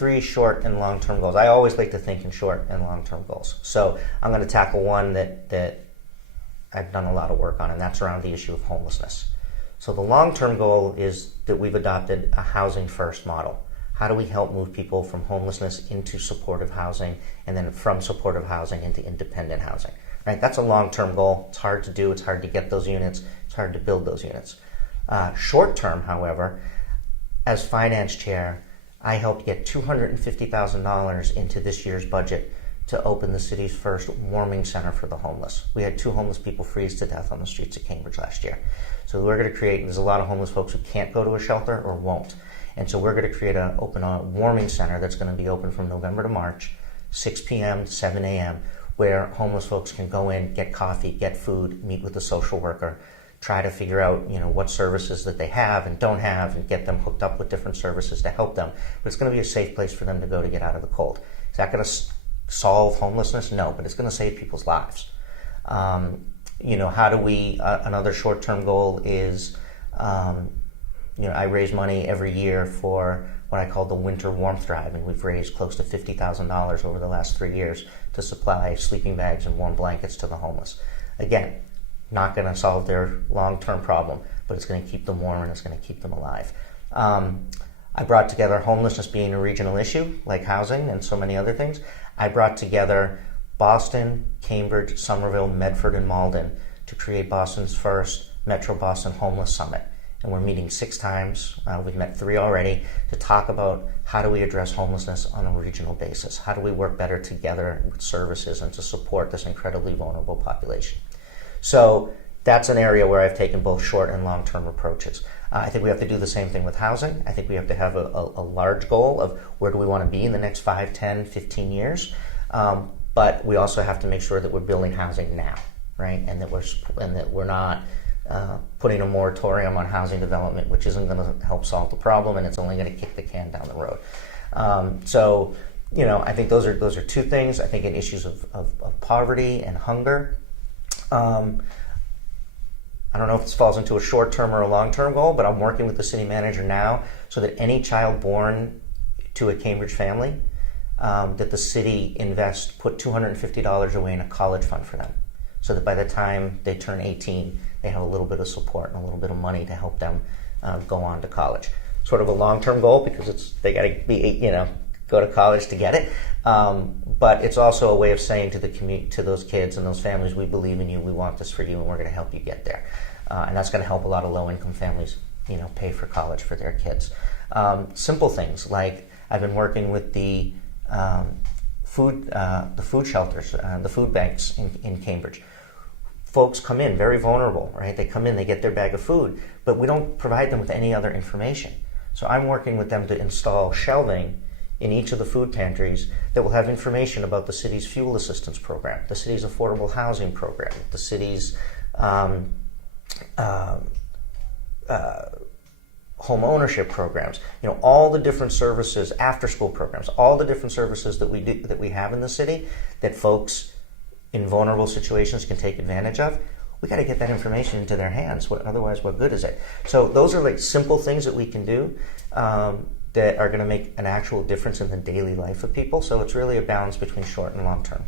3 short and long-term goals. I always like to think in short and long-term goals. So I'm going to tackle one that I've done a lot of work on, and that's around the issue of homelessness. So the long-term goal is that we've adopted a housing first model. How do we help move people from homelessness into supportive housing, and then from supportive housing into independent housing? Right? That's a long-term goal. It's hard to do. It's hard to get those units. It's hard to build those units. Short-term, however, as finance chair, I helped get $250,000 into this year's budget to open the city's first warming center for the homeless. We had 2 homeless people freeze to death on the streets of Cambridge last year. So we're going to create, there's a lot of homeless folks who can't go to a shelter or won't. And so we're going to open a warming center that's going to be open from November to March, 6 p.m. to 7 a.m., where homeless folks can go in, get coffee, get food, meet with a social worker, try to figure out, what services that they have and don't have, and get them hooked up with different services to help them. But it's going to be a safe place for them to go to get out of the cold. Is that going to solve homelessness? No, but it's going to save people's lives. How do we, another short-term goal is, I raise money every year for what I call the Winter Warmth Drive, and we've raised close to $50,000 over the last 3 years to supply sleeping bags and warm blankets to the homeless. Again, not going to solve their long-term problem, but it's going to keep them warm and it's going to keep them alive. I brought together, homelessness being a regional issue, like housing and so many other things, I brought together Boston, Cambridge, Somerville, Medford, and Malden to create Boston's first Metro Boston Homeless Summit. And we're meeting 6 times, we've met 3 already, to talk about how do we address homelessness on a regional basis? How do we work better together with services and to support this incredibly vulnerable population? So that's an area where I've taken both short and long-term approaches. I think we have to do the same thing with housing. I think we have to have a large goal of where do we want to be in the next 5, 10, 15 years. But we also have to make sure that we're building housing now, right? And that we're not putting a moratorium on housing development, which isn't going to help solve the problem, and it's only going to kick the can down the road. I think those are 2 things. I think in issues of poverty and hunger, I don't know if this falls into a short-term or a long-term goal, but I'm working with the city manager now so that any child born to a Cambridge family, that the city put $250 away in a college fund for them, so that by the time they turn 18, they have a little bit of support and a little bit of money to help them go on to college. Sort of a long-term goal because they got to be, go to college to get it. But it's also a way of saying to those kids and those families, we believe in you, we want this for you, and we're going to help you get there. And that's going to help a lot of low-income families, pay for college for their kids. Simple things like I've been working with the food shelters, the food banks in Cambridge. Folks come in very vulnerable, right? They come in, they get their bag of food, but we don't provide them with any other information. So I'm working with them to install shelving in each of the food pantries that will have information about the city's fuel assistance program, the city's affordable housing program, the city's home ownership programs, all the different services, after-school programs, all the different services that we have in the city that folks in vulnerable situations can take advantage of. We got to get that information into their hands. Otherwise, what good is it? So those are like simple things that we can do that are going to make an actual difference in the daily life of people. So it's really a balance between short and long term.